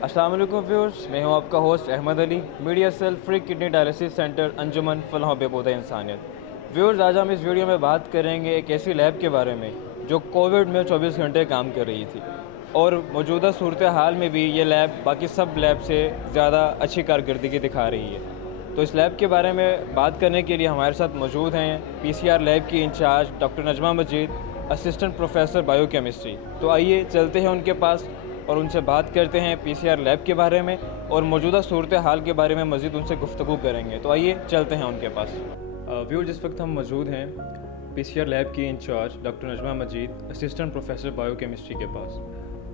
अस्सलाम वालेकुम व्यूअर्स, मैं हूं आपका host Ahmed Ali, media cell free kidney dialysis centre Anjuman Falah Behbuda Insaniyat. Viewers, आज हम इस वीडियो में बात करेंगे एक ऐसी लैब के बारे में जो कोविड में 24 घंटे काम कर रही थी और मौजूदा सूरत हाल में भी ये लैब बाकी सब लैब से ज़्यादा अच्छी कारकर्दगी दिखा रही है। तो इस लैब के बारे में बात करने के लिए हमारे साथ मौजूद हैं PCR लैब की इंचार्ज डॉक्टर नजमा मजीद, असिस्टेंट प्रोफेसर बायोकेमिस्ट्री। तो आइए चलते हैं उनके पास और उनसे बात करते हैं PCR लैब के बारे में और मौजूदा सूरत हाल के बारे में मज़ीद उनसे गुफ्तगू करेंगे। तो आइए चलते हैं उनके पास। व्यूअर, जिस वक्त हम मौजूद हैं PCR लैब की इंचार्ज डॉक्टर नजमा मजीद, असिस्टेंट प्रोफेसर बायोकेमिस्ट्री के पास।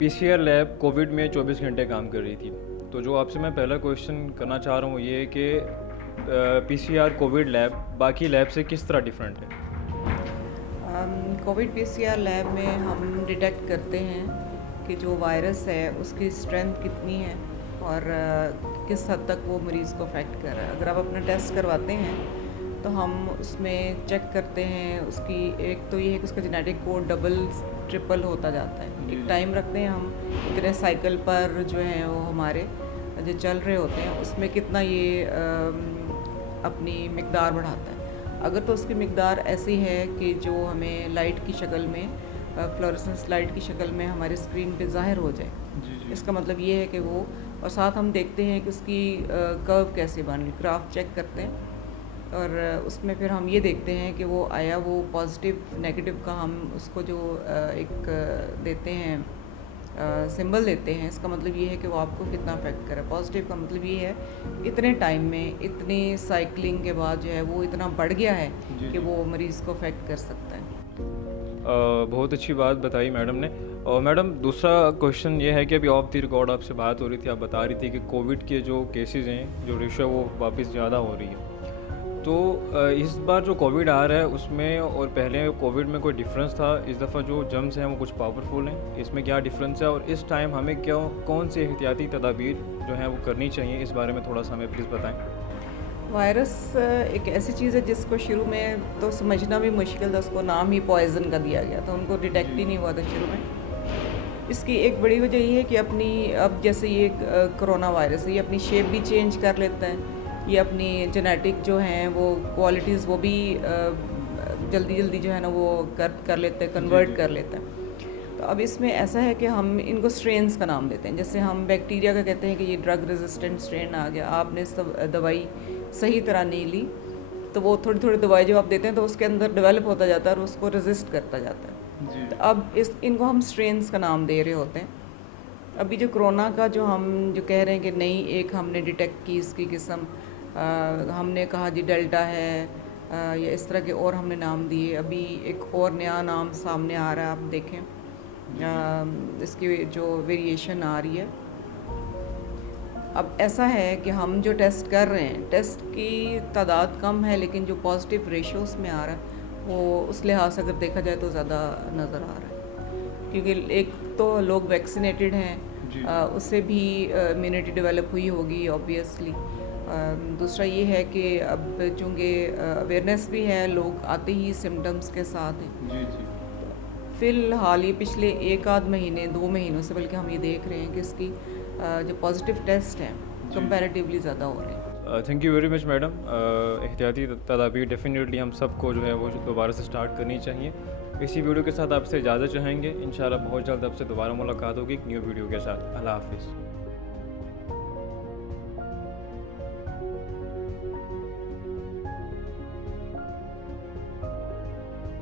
PCR लैब कोविड में 24 घंटे काम कर रही थी। तो जो आपसे मैं पहला क्वेश्चन करना चाह रहा हूँ ये है कि PCR कोविड लैब बाकी लैब से किस तरह डिफरेंट है? कोविड PCR लैब में हम डिटेक्ट करते हैं कि जो वायरस है उसकी स्ट्रेंथ कितनी है और किस हद तक वो मरीज़ को अफेक्ट कर रहा है। अगर आप अपना टेस्ट करवाते हैं तो हम उसमें चेक करते हैं उसकी, एक तो ये है कि उसका जेनेटिक कोड डबल ट्रिपल होता जाता है। एक टाइम रखते हैं हम, इतने साइकिल पर जो है वो हमारे जो चल रहे होते हैं उसमें कितना ये अपनी मिकदार बढ़ाता है। अगर तो उसकी मिकदार ऐसी है कि जो हमें लाइट की शक्ल में, फ्लोरेसेंस लाइट की शक्ल में हमारे स्क्रीन पे ज़ाहिर हो जाए, इसका मतलब ये है कि वो, और साथ हम देखते हैं कि उसकी कर्व कैसे बन रही, ग्राफ चेक करते हैं और उसमें फिर हम ये देखते हैं कि वो आया, वो पॉजिटिव नेगेटिव का हम उसको जो एक देते हैं सिंबल देते हैं, इसका मतलब ये है कि वो आपको कितना अफेक्ट करे। पॉजिटिव का मतलब ये है इतने टाइम में, इतनी साइकिलिंग के बाद जो है वो इतना बढ़ गया है कि वो मरीज़ को अफेक्ट कर सकता है। बहुत अच्छी बात बताई मैडम ने। और मैडम, दूसरा क्वेश्चन ये है कि अभी ऑफ द रिकॉर्ड आपसे बात हो रही थी, आप बता रही थी कि कोविड के जो केसेस हैं, जो रेशो वो वापस ज़्यादा हो रही है। तो इस बार जो कोविड आ रहा है उसमें और पहले कोविड में कोई डिफरेंस था? इस दफ़ा जो जर्म्स हैं वो कुछ पावरफुल हैं, इसमें क्या डिफरेंस है और इस टाइम हमें कौन सी एहतियाती तदाबीर जो हैं वो करनी चाहिए, इस बारे में थोड़ा सा हमें प्लीज़ बताएँ। वायरस एक ऐसी चीज़ है जिसको शुरू में तो समझना भी मुश्किल था, उसको नाम ही पॉइजन का दिया गया था, उनको डिटेक्ट ही नहीं हुआ था शुरू में। इसकी एक बड़ी वजह ये है कि अपनी, अब जैसे ये कोरोना वायरस है, ये अपनी शेप भी चेंज कर लेता है, ये अपनी जेनेटिक जो हैं वो क्वालिटीज़ वो भी जल्दी जल्दी जो है ना वो कर लेते हैं, कन्वर्ट कर लेता है। तो अब इसमें ऐसा है कि हम इनको स्ट्रेन्स का नाम देते हैं। जैसे हम बैक्टीरिया का कहते हैं कि ये ड्रग रेजिस्टेंट स्ट्रेन आ गया, आपने सब दवाई सही तरह नहीं ली तो वो थोड़ी थोड़ी दवाई जब आप देते हैं तो उसके अंदर डेवलप होता जाता है और उसको रेजिस्ट करता जाता है। तो अब इनको हम स्ट्रेन्स का नाम दे रहे होते हैं। अभी जो कोरोना का जो हम जो कह रहे हैं कि नई एक हमने डिटेक्ट की इसकी किस्म, हमने कहा जी डेल्टा है या इस तरह के और हमने नाम दिए। अभी एक और नया नाम सामने आ रहा है, आप देखें इसकी जो वेरिएशन आ रही है। अब ऐसा है कि हम जो टेस्ट कर रहे हैं, टेस्ट की तादाद कम है लेकिन जो पॉजिटिव रेशो उसमें आ रहा है वो उस लिहाज से अगर देखा जाए तो ज़्यादा नज़र आ रहा है, क्योंकि एक तो लोग वैक्सीनेटेड हैं, उससे भी इम्यूनिटी डेवलप हुई होगी ऑब्वियसली। दूसरा ये है कि अब चूँकि अवेयरनेस भी है, लोग आते ही सिम्टम्स के साथ हैं। फ़िलहाल ये पिछले एक आध महीने 2 महीनों से बल्कि हम ये देख रहे हैं कि इसकी जो पॉजिटिव टेस्ट हैं कंपैरेटिवली ज़्यादा हो रहे हैं। Thank you very much madam. एहतियाती तदाबीर डेफिनेटली हम सबको जो है वो दोबारा से स्टार्ट करनी चाहिए। इसी वीडियो के साथ आपसे इजाज़त चाहेंगे। इंशाल्लाह बहुत जल्द आपसे दोबारा मुलाकात होगी एक न्यू वीडियो के साथ। अल्लाह हाफिज़।